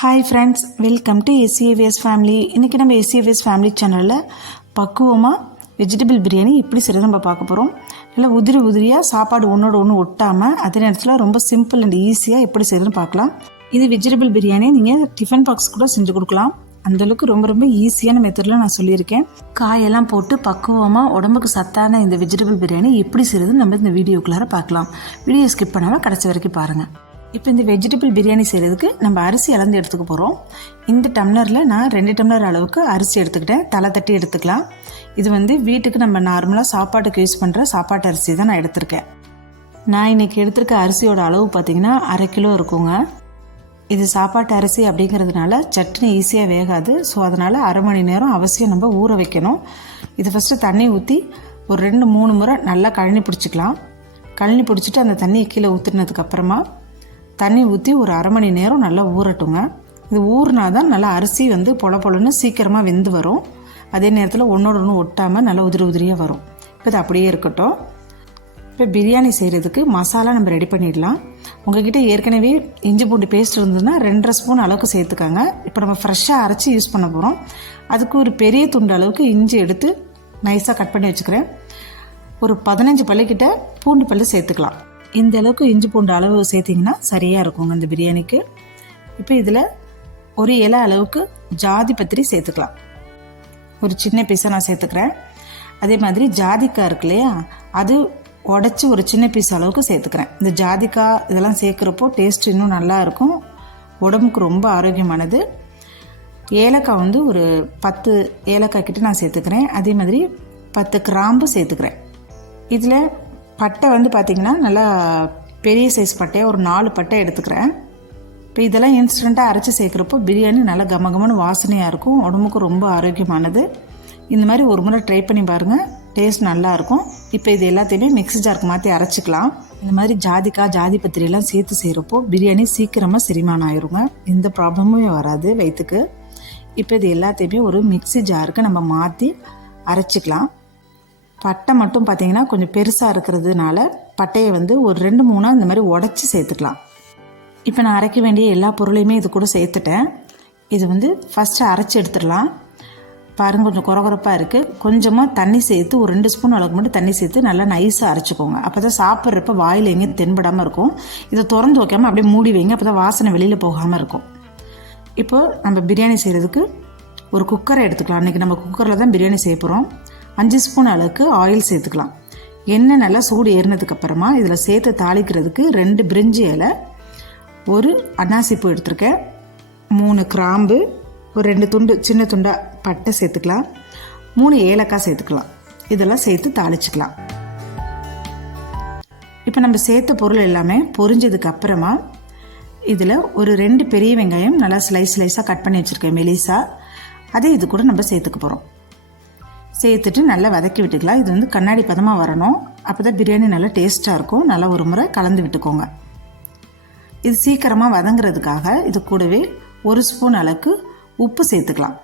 Hi friends welcome to SCAVS family இன்றைக்கி நம்ம எஸ்சிஏவிஎஸ் family சேனலில் பக்குவமாக வெஜிடபிள் பிரியாணி எப்படி செய்கிறது நம்ம பார்க்க போகிறோம் நல்லா உதிரி உதிரியாக சாப்பாடு ஒன்றோட ஒன்று ஒட்டாமல் அதே நேரத்தில் ரொம்ப சிம்பிள் அண்ட் ஈஸியாக எப்படி செய்கிறதுன்னு பார்க்கலாம். இது வெஜிடபிள் பிரியாணி. நீங்கள் டிஃபன் பாக்ஸ் கூட செஞ்சு கொடுக்கலாம். அந்தளவுக்கு ரொம்ப ரொம்ப ஈஸியான மெத்தடில் நான் சொல்லியிருக்கேன். காயெல்லாம் போட்டு பக்குவமாக உடம்புக்கு சத்தான இந்த வெஜிடபிள் பிரியாணி எப்படி செய்கிறது நம்ம இந்த வீடியோக்குள்ளார பார்க்கலாம். வீடியோ ஸ்கிப் பண்ணாமல் கடைசி வரைக்கும் பாருங்கள் இப்போ இந்த வெஜிடபிள் பிரியாணி செய்கிறதுக்கு நம்ம அரிசி அளந்து எடுத்துக்க போகிறோம் இந்த டம்ளரில் நான் ரெண்டு டம்ளர் அளவுக்கு அரிசி எடுத்துக்கிட்டேன். தலை தட்டி எடுத்துக்கலாம். இது வந்து வீட்டுக்கு நம்ம நார்மலாக சாப்பாட்டுக்கு யூஸ் பண்ணுற சாப்பாட்டு அரிசி தான் நான் எடுத்திருக்கேன். நான் இன்னைக்கு எடுத்திருக்க அரிசியோட அளவு பார்த்தீங்கன்னா அரை கிலோ இருக்குங்க. இது சாப்பாட்டு அரிசி அப்படிங்கிறதுனால சட்னி ஈஸியாக வேகாது. ஸோ அதனால் அரை மணி நேரம் அவசியம் நம்ம ஊற வைக்கணும். இது ஃபஸ்ட்டு தண்ணி ஊற்றி ஒரு ரெண்டு மூணு முறை நல்லா கழனி பிடிச்சிக்கலாம். கழனி பிடிச்சிட்டு அந்த தண்ணியை கீழே ஊற்றுனதுக்கப்புறமா தண்ணி ஊற்றி ஒரு அரை மணி நேரம் நல்லா ஊறட்டுங்க. இது ஊறினா தான் நல்லா அரிசி வந்து பொல பொலன்னு சீக்கிரமாக வெந்து வரும். அதே நேரத்தில் ஒன்றோட ஒன்று ஒட்டாமல் நல்லா உதிரி உதிரியாக வரும். இப்போ இது அப்படியே இருக்கட்டும். இப்போ பிரியாணி செய்கிறதுக்கு மசாலா நம்ம ரெடி பண்ணிடலாம். உங்ககிட்ட ஏற்கனவே இஞ்சி பூண்டு பேஸ்ட் இருந்ததுன்னா ரெண்டரை ஸ்பூன் அளவுக்கு சேர்த்துக்காங்க. இப்போ நம்ம ஃப்ரெஷ்ஷாக அரைச்சி யூஸ் பண்ண போகிறோம் அதுக்கு ஒரு பெரிய துண்டு அளவுக்கு இஞ்சி எடுத்து நைஸாக கட் பண்ணி வச்சுக்கிறேன். ஒரு பதினஞ்சு பல்லுக்கிட்ட பூண்டு பல்லு சேர்த்துக்கலாம். இந்த அளவுக்கு இஞ்சி பூண்டு அளவு சேர்த்திங்கன்னா சரியாக இருக்குங்க இந்த பிரியாணிக்கு. இப்போ இதில் ஒரு இலை அளவுக்கு ஜாதி பத்திரி சேர்த்துக்கலாம். ஒரு சின்ன பீஸாக நான் சேர்த்துக்கிறேன். அதே மாதிரி ஜாதிக்காய் இருக்கு இல்லையா? அது உடச்சி ஒரு சின்ன பீஸ் அளவுக்கு சேர்த்துக்கிறேன். இந்த ஜாதிக்காய் இதெல்லாம் சேர்க்குறப்போ டேஸ்ட் இன்னும் நல்லா இருக்கும். உடம்புக்கு ரொம்ப ஆரோக்கியமானது. ஏலக்காய் வந்து ஒரு பத்து ஏலக்காய் கிட்ட நான் சேர்த்துக்கிறேன். அதே மாதிரி பத்து கிராம்பு சேர்த்துக்கிறேன். இதில் பட்டை வந்து பார்த்திங்கன்னா நல்லா பெரிய சைஸ் பட்டையாக ஒரு நாலு பட்டை எடுத்துக்கிறேன். இப்போ இதெல்லாம் இன்ஸ்டண்ட்டாக அரைச்சி சேர்க்குறப்போ பிரியாணி நல்லா கமகமன்னு வாசனையாக இருக்கும். உடம்புக்கு ரொம்ப ஆரோக்கியமானது. இந்த மாதிரி ஒரு முறை ட்ரை பண்ணி பாருங்கள் டேஸ்ட் நல்லாயிருக்கும் இப்போ இது எல்லாத்தையுமே மிக்ஸி ஜாருக்கு மாற்றி அரைச்சிக்கலாம். இந்த மாதிரி ஜாதிக்காய் ஜாதி பத்திரியெல்லாம் சேர்த்து செய்கிறப்போ பிரியாணி சீக்கிரமாக செரிமானம் ஆயிருங்க. எந்த ப்ராப்ளமுமே வராது வயிற்றுக்கு இப்போ இது எல்லாத்தையுமே ஒரு மிக்ஸி ஜாருக்கு நம்ம மாற்றி அரைச்சிக்கலாம். பட்டை மட்டும் பார்த்தீங்கன்னா கொஞ்சம் பெருசாக இருக்கிறதுனால பட்டையை வந்து ஒரு ரெண்டு மூணாக இந்த மாதிரி உடச்சி சேர்த்துக்கலாம். இப்போ நான் அரைக்க வேண்டிய எல்லா பொருளையுமே இது கூட சேர்த்துட்டேன். இது வந்து ஃபஸ்ட்டு அரைச்சி எடுத்துடலாம். பாருங்க கொஞ்சம் குறகுறப்பாக இருக்குது கொஞ்சமாக தண்ணி சேர்த்து ஒரு ரெண்டு ஸ்பூன் அளவுக்கு மட்டும் தண்ணி சேர்த்து நல்லா நைஸாக அரைச்சிக்கோங்க. அப்போ தான் சாப்பிட்றப்ப வாயில் எங்கேயும் தென்படாமல் இருக்கும். இதை திறந்து வைக்காமல் அப்படியே மூடி வைங்க. அப்போ தான் வாசனை வெளியில் போகாமல் இருக்கும். இப்போது நம்ம பிரியாணி செய்கிறதுக்கு ஒரு குக்கரை எடுத்துக்கலாம். அன்றைக்கி நம்ம குக்கரில் தான் பிரியாணி செய்ய போகிறோம் அஞ்சு ஸ்பூன் அளவுக்கு ஆயில் சேர்த்துக்கலாம். எண்ணெய் நல்லா சூடு ஏறினதுக்கப்புறமா இதில் சேர்த்து தாளிக்கிறதுக்கு ரெண்டு பிரிஞ்சி இலை ஒரு அன்னாசிப்பூ எடுத்திருக்கேன் மூணு கிராம்பு ஒரு ரெண்டு துண்டு சின்ன துண்டாக பட்டை சேர்த்துக்கலாம் மூணு ஏலக்காய் சேர்த்துக்கலாம். இதெல்லாம் சேர்த்து தாளிச்சுக்கலாம். இப்போ நம்ம சேர்த்த பொருள் எல்லாமே பொரிஞ்சதுக்கு அப்புறமா இதில் ஒரு ரெண்டு பெரிய வெங்காயம் நல்லா ஸ்லைஸ் ஸ்லைஸாக கட் பண்ணி வச்சுருக்கேன் மெலிசா. அதை இது கூட நம்ம சேர்த்துக்க போகிறோம் சேர்த்துட்டு நல்லா வதக்கி விட்டுக்கலாம். இது வந்து கண்ணாடி பதமாக வரணும். அப்போ தான் பிரியாணி நல்லா டேஸ்ட்டாக இருக்கும். நல்லா ஒரு முறை கலந்து விட்டுக்கோங்க. இது சீக்கிரமாக வதங்குறதுக்காக இது கூடவே ஒரு ஸ்பூன் அளவுக்கு உப்பு சேர்த்துக்கலாம்.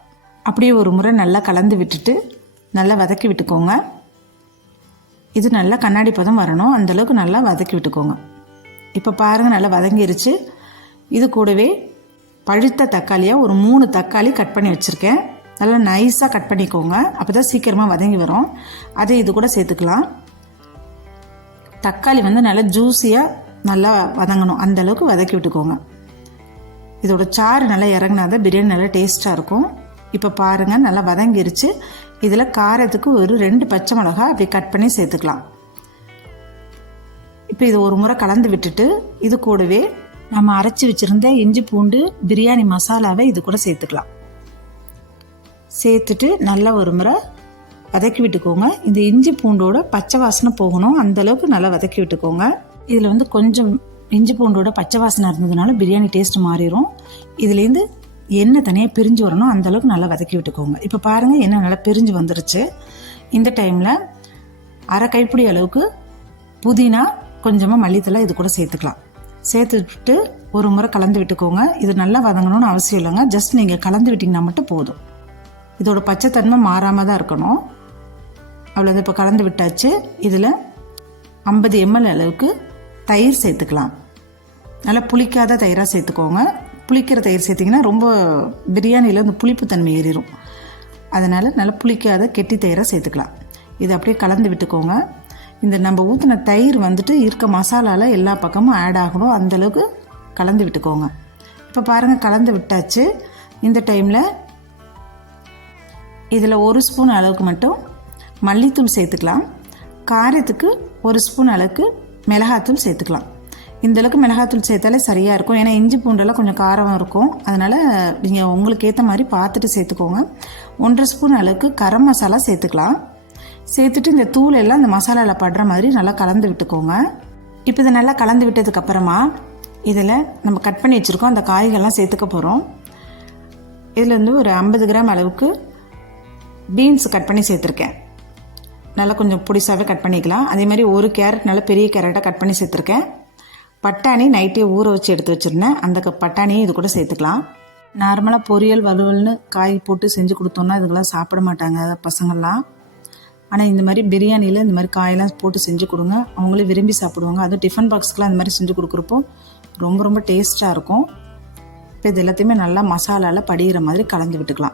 அப்படியே ஒரு முறை நல்லா கலந்து விட்டுட்டு நல்லா வதக்கி விட்டுக்கோங்க. இது நல்லா கண்ணாடி பதம் வரணும். அந்தளவுக்கு நல்லா வதக்கி விட்டுக்கோங்க. இப்போ பாருங்கள் நல்லா வதங்கிருச்சு. இது கூடவே பழுத்த தக்காளியாக ஒரு மூணு தக்காளி கட் பண்ணி வச்சுருக்கேன். நல்லா நைஸாக கட் பண்ணிக்கோங்க. அப்போ தான் சீக்கிரமாக வதங்கி வரும். அதை இது கூட சேர்த்துக்கலாம். தக்காளி வந்து நல்லா ஜூஸியாக நல்லா வதங்கணும். அந்த அளவுக்கு வதக்கி விட்டுக்கோங்க. இதோட சாறு நல்லா இறங்கினா தான் பிரியாணி நல்லா டேஸ்ட்டாக இருக்கும். இப்போ பாருங்கள் நல்லா வதங்கிருச்சு. இதில் காரத்துக்கு ஒரு ரெண்டு பச்சை மிளகா அப்படி கட் பண்ணி சேர்த்துக்கலாம். இப்போ இது ஒரு முறை கலந்து விட்டுட்டு இது கூடவே நம்ம அரைச்சி வச்சுருந்த இஞ்சி பூண்டு பிரியாணி மசாலாவை இது கூட சேர்த்துக்கலாம். சேர்த்துட்டு நல்லா ஒரு முறை வதக்கி விட்டுக்கோங்க. இந்த இஞ்சி பூண்டோட பச்சை வாசனை போகணும். அந்தளவுக்கு நல்லா வதக்கி விட்டுக்கோங்க. இதில் வந்து கொஞ்சம் இஞ்சி பூண்டோட பச்சை வாசனை இருந்ததுனால பிரியாணி டேஸ்ட் மாறிடும் இதுலேருந்து எண்ணெய் தனியாக பிரிஞ்சு வரணும். அந்த அளவுக்கு நல்லா வதக்கி விட்டுக்கோங்க. இப்போ பாருங்கள் எண்ணெய் நல்லா பிரிஞ்சு வந்துருச்சு. இந்த டைமில் அரை கைப்பிடி அளவுக்கு புதினா கொஞ்சமாக மல்லித்தலை இது கூட சேர்த்துக்கலாம். சேர்த்துட்டு ஒரு முறை கலந்து விட்டுக்கோங்க. இது நல்லா வதங்கணும்னு அவசியம் இல்லைங்க. ஜஸ்ட் நீங்கள் கலந்து விட்டிங்கன்னா மட்டும் போதும். இதோட பச்சைத்தன்மை மாறாமல் தான் இருக்கணும். அவ்வளோ இப்போ கலந்து விட்டாச்சு. இதில் ஐம்பது எம்எல் அளவுக்கு தயிர் சேர்த்துக்கலாம். நல்லா புளிக்காத தயிராக சேர்த்துக்கோங்க. புளிக்கிற தயிர் சேர்த்திங்கன்னா ரொம்ப பிரியாணியில் அந்த புளிப்பு தன்மை ஏறிடும் அதனால் நல்லா புளிக்காத கெட்டி தயிராக சேர்த்துக்கலாம். இதை அப்படியே கலந்து விட்டுக்கோங்க. இந்த நம்ம ஊற்றின தயிர் வந்துட்டு இருக்க மசாலாவில் எல்லா பக்கமும் ஆட் ஆகணும். அந்தளவுக்கு கலந்து விட்டுக்கோங்க. இப்போ பாருங்கள் கலந்து விட்டாச்சு. இந்த டைமில் இதில் ஒரு ஸ்பூன் அளவுக்கு மட்டும் மல்லித்தூள் சேர்த்துக்கலாம். காரத்துக்கு ஒரு ஸ்பூன் அளவுக்கு மிளகாத்தூள் சேர்த்துக்கலாம். இந்த அளவுக்கு மிளகாத்தூள் சேர்த்தாலே சரியாக இருக்கும். ஏன்னா இஞ்சி பூண்டெல்லாம் கொஞ்சம் காரம் இருக்கும். அதனால் நீங்கள் உங்களுக்கு ஏற்ற மாதிரி பார்த்துட்டு சேர்த்துக்கோங்க. ஒன்றரை ஸ்பூன் அளவுக்கு கரம் மசாலா சேர்த்துக்கலாம். சேர்த்துட்டு இந்த தூள் எல்லாம் இந்த மசாலாவில் படுற மாதிரி நல்லா கலந்து விட்டுக்கோங்க. இப்போ இதை நல்லா கலந்து விட்டதுக்கப்புறமா இதில் நம்ம கட் பண்ணி வச்சுருக்கோம். அந்த காய்கள்லாம் சேர்த்துக்க போகிறோம் இதில் வந்து ஒரு ஐம்பது கிராம் அளவுக்கு பீன்ஸ் கட் பண்ணி சேர்த்துருக்கேன். நல்லா கொஞ்சம் பொடிசாகவே கட் பண்ணிக்கலாம். அதே மாதிரி ஒரு கேரட் நல்லா பெரிய கேரட்டாக கட் பண்ணி சேர்த்துருக்கேன். பட்டாணி நைட்டே ஊற வச்சு எடுத்து வச்சுருந்தேன். அந்த க- பட்டாணியும் இது கூட சேர்த்துக்கலாம். நார்மலாக பொரியல் வலுவல்னு காய் போட்டு செஞ்சு கொடுத்தோம்னா இதுக்கெல்லாம் சாப்பிட மாட்டாங்க பசங்கள்லாம். ஆனால் இந்த மாதிரி பிரியாணியில் இந்த மாதிரி காயெல்லாம் போட்டு செஞ்சு கொடுங்க. அவங்களே விரும்பி சாப்பிடுவாங்க. அதுவும் டிஃபன் பாக்ஸ்க்கெலாம் இந்த மாதிரி செஞ்சு கொடுக்குறப்போ ரொம்ப ரொம்ப டேஸ்ட்டாக இருக்கும். இப்போ இது எல்லாத்தையுமே நல்லா மசாலாவில் படிகிற மாதிரி கலந்து விட்டுக்கலாம்.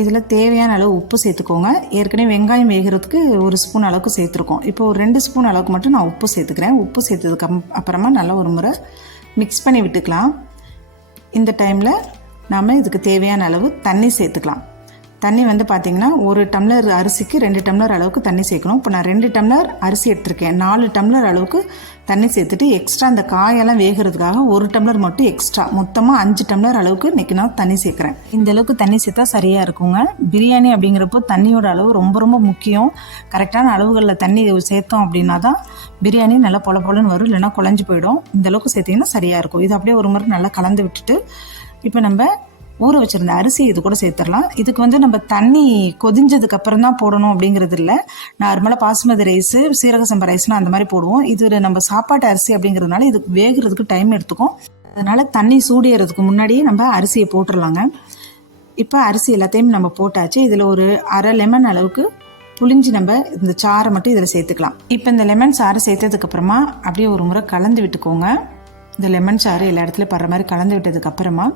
இதில் தேவையான அளவு உப்பு சேர்த்துக்கோங்க. ஏற்கனவே வெங்காயம் வேகிறதுக்கு ஒரு ஸ்பூன் அளவுக்கு சேர்த்துருக்கோம். இப்போ ஒரு ரெண்டு ஸ்பூன் அளவுக்கு மட்டும் நான் உப்பு சேர்த்துக்கிறேன். உப்பு சேர்த்ததுக்கு அப்புறமா நல்லா ஒரு முறை மிக்ஸ் பண்ணி விட்டுக்கலாம். இந்த டைமில் நாம் இதுக்கு தேவையான அளவு தண்ணி சேர்த்துக்கலாம். தண்ணி வந்து பார்த்திங்கன்னா ஒரு டம்ளர் அரிசிக்கு ரெண்டு டம்ளர் அளவுக்கு தண்ணி சேர்க்கணும். இப்போ நான் ரெண்டு டம்ளர் அரிசி எடுத்திருக்கேன். நாலு டம்ளர் அளவுக்கு தண்ணி சேர்த்துட்டு எக்ஸ்ட்ரா அந்த காயெல்லாம் வேகிறதுக்காக ஒரு டம்ளர் மட்டும் எக்ஸ்ட்ரா மொத்தமாக அஞ்சு டம்ளர் அளவுக்கு இன்றைக்கி நான் தண்ணி சேர்க்குறேன். இந்த அளவுக்கு தண்ணி சேர்த்தா சரியாக இருக்குங்க. பிரியாணி அப்படிங்கிறப்போ தண்ணியோட அளவு ரொம்ப ரொம்ப முக்கியம். கரெக்டான அளவுகளில் தண்ணி சேர்த்தோம் அப்படின்னா தான் பிரியாணி நல்லா பொல பொலன்னு வரும். இல்லைனா குழஞ்சி போயிடும். இந்த அளவுக்கு சேர்த்திங்கன்னா சரியாக இருக்கும். இது அப்படியே ஒரு முறை நல்லா கலந்து விட்டுட்டு இப்போ நம்ம ஊற வச்சிருந்த அரிசி இது கூட சேர்த்துடலாம். இதுக்கு வந்து நம்ம தண்ணி கொதிஞ்சதுக்கு அப்புறம் தான் போடணும் அப்படிங்கிறது இல்லை. நார்மலாக பாசுமதி ரைஸு சீரக சம்பா ரைஸ்னால் அந்த மாதிரி போடுவோம். இது நம்ம சாப்பாட்டு அரிசி அப்படிங்கிறதுனால இதுக்கு வேகிறதுக்கு டைம் எடுத்துக்கும். அதனால தண்ணி சூடியறதுக்கு முன்னாடியே நம்ம அரிசியை போட்டுடலாங்க இப்போ அரிசி எல்லாத்தையும் நம்ம போட்டாச்சு. இதில் ஒரு அரை லெமன் அளவுக்கு புளிஞ்சு நம்ம இந்த சாறை மட்டும் இதில் சேர்த்துக்கலாம். இப்போ இந்த லெமன் சாரை சேர்த்ததுக்கு அப்புறமா அப்படியே ஒரு முறை கலந்து விட்டுக்கோங்க. இந்த லெமன் சாறு எல்லா இடத்துலையும் படுற மாதிரி கலந்து விட்டதுக்கு அப்புறமா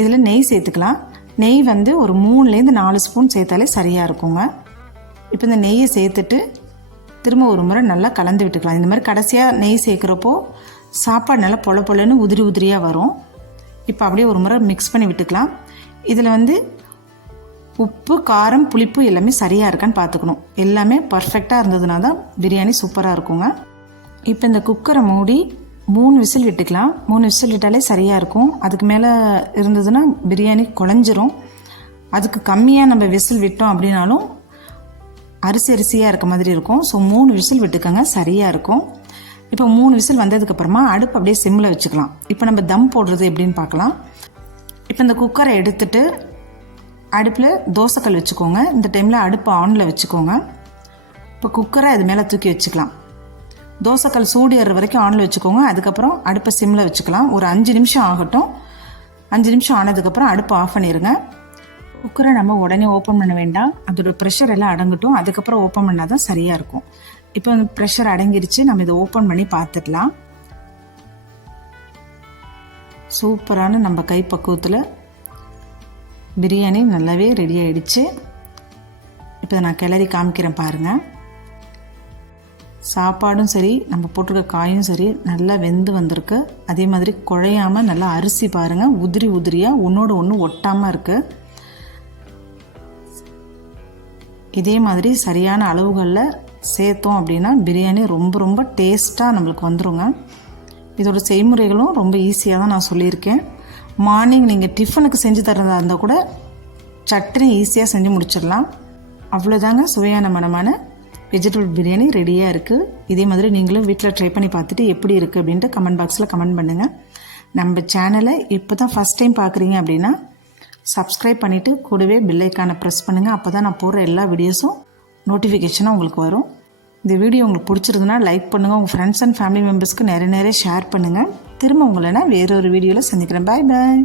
இதில் நெய் சேர்த்துக்கலாம். நெய் வந்து ஒரு மூணுலேருந்து நாலு ஸ்பூன் சேர்த்தாலே சரியாக இருக்குங்க. இப்போ இந்த நெய்யை சேர்த்துட்டு திரும்ப ஒரு முறை நல்லா கலந்து விட்டுக்கலாம். இந்த மாதிரி கடைசியாக நெய் சேர்க்குறப்போ சாப்பாடு நல்லா பொல பொலன்னு உதிரி உதிரியாக வரும். இப்போ அப்படியே ஒரு முறை மிக்ஸ் பண்ணி விட்டுக்கலாம். இதில் வந்து உப்பு காரம் புளிப்பு எல்லாமே சரியாக இருக்கான்னு பார்த்துக்கணும் எல்லாமே பர்ஃபெக்டாக இருந்ததுனா தான் பிரியாணி சூப்பராக இருக்குங்க. இப்போ இந்த குக்கரை மூடி மூணு விசில் விட்டுக்கலாம் மூணு விசில் விட்டாலே சரியாக இருக்கும். அதுக்கு மேலே இருந்ததுன்னா பிரியாணி குழஞ்சிரும். அதுக்கு கம்மியாக நம்ம விசில் விட்டோம் அப்படின்னாலும் அரிசி அரிசியாக இருக்க மாதிரி இருக்கும். ஸோ மூணு விசில் விட்டுக்கோங்க சரியாக இருக்கும். இப்போ மூணு விசில் வந்ததுக்கப்புறமா அடுப்பு அப்படியே சிம்மில் வச்சுக்கலாம். இப்போ நம்ம தம் போடுறது எப்படின்னு பார்க்கலாம். இப்போ இந்த குக்கரை எடுத்துட்டு அடுப்பில் தோசைக்கல் வச்சுக்கோங்க. இந்த டைமில் அடுப்பு ஆனில் வச்சுக்கோங்க. இப்போ குக்கரை அது மேலே தூக்கி வச்சுக்கலாம். தோசைக்கல் சூடு வரைக்கும் ஆனில் வச்சுக்கோங்க. அதுக்கப்புறம் அடுப்பை சிம்மில் வச்சுக்கலாம். ஒரு அஞ்சு நிமிஷம் ஆகட்டும். அஞ்சு நிமிஷம் ஆனதுக்கப்புறம் அடுப்பை ஆஃப் பண்ணிடுங்க குக்கரை நம்ம உடனே ஓப்பன் பண்ண வேண்டாம். அதோட ப்ரெஷர் எல்லாம் அடங்கட்டும். அதுக்கப்புறம் ஓப்பன் பண்ணால் தான் சரியாக இருக்கும். இப்போ வந்து ப்ரெஷர் அடங்கிருச்சு. நம்ம இதை ஓப்பன் பண்ணி பார்த்துக்கலாம் சூப்பரான நம்ம கைப்பக்குவத்தில் பிரியாணி நல்லாவே ரெடி ஆகிடுச்சு இப்போ நான் கிளறி காமிக்கிறேன் பாருங்கள் சாப்பாடும் சரி நம்ம போட்டிருக்க காயும் சரி நல்லா வெந்து வந்திருக்கு. அதே மாதிரி குழையாமல் நல்லா அரிசி பாருங்கள் உதிரி உதிரியாக ஒன்றோட ஒன்று ஒட்டாமல் இருக்குது இதே மாதிரி சரியான அளவுகளில் சேர்த்தோம் அப்படின்னா பிரியாணி ரொம்ப ரொம்ப டேஸ்ட்டாக நம்மளுக்கு வந்துருங்க. இதோட செய்முறைகளும் ரொம்ப ஈஸியாக தான் நான் சொல்லியிருக்கேன். மார்னிங் நீங்கள் டிஃபனுக்கு செஞ்சு தரதா இருந்தால் கூட சட்னி ஈஸியாக செஞ்சு முடிச்சிடலாம். அவ்வளோதாங்க சுவையான மனமான வெஜிடபிள் பிரியாணி ரெடியாக இருக்குது இதே மாதிரி நீங்களும் வீட்டில் ட்ரை பண்ணி பார்த்துட்டு எப்படி இருக்குது அப்படின்ட்டு கமெண்ட் பாக்ஸில் கமெண்ட் பண்ணுங்கள் நம்ம சேனலை இப்போ தான் ஃபஸ்ட் டைம் பார்க்குறீங்க அப்படின்னா சப்ஸ்கிரைப் பண்ணிவிட்டு கூடவே பில்லைக்கானை ப்ரெஸ் பண்ணுங்கள் அப்போ தான் நான் போடுற எல்லா வீடியோஸும் நோட்டிஃபிகேஷனாக உங்களுக்கு வரும். இந்த வீடியோ உங்களுக்கு பிடிச்சிருந்துன்னா லைக் பண்ணுங்கள் உங்கள் ஃப்ரெண்ட்ஸ் அண்ட் ஃபேமிலி மெம்பர்ஸ்க்கு நிறைய நிறைய ஷேர் பண்ணுங்கள் திரும்ப உங்களை நான் வேறொரு வீடியோவில் சந்திக்கிறேன். பாய் பாய்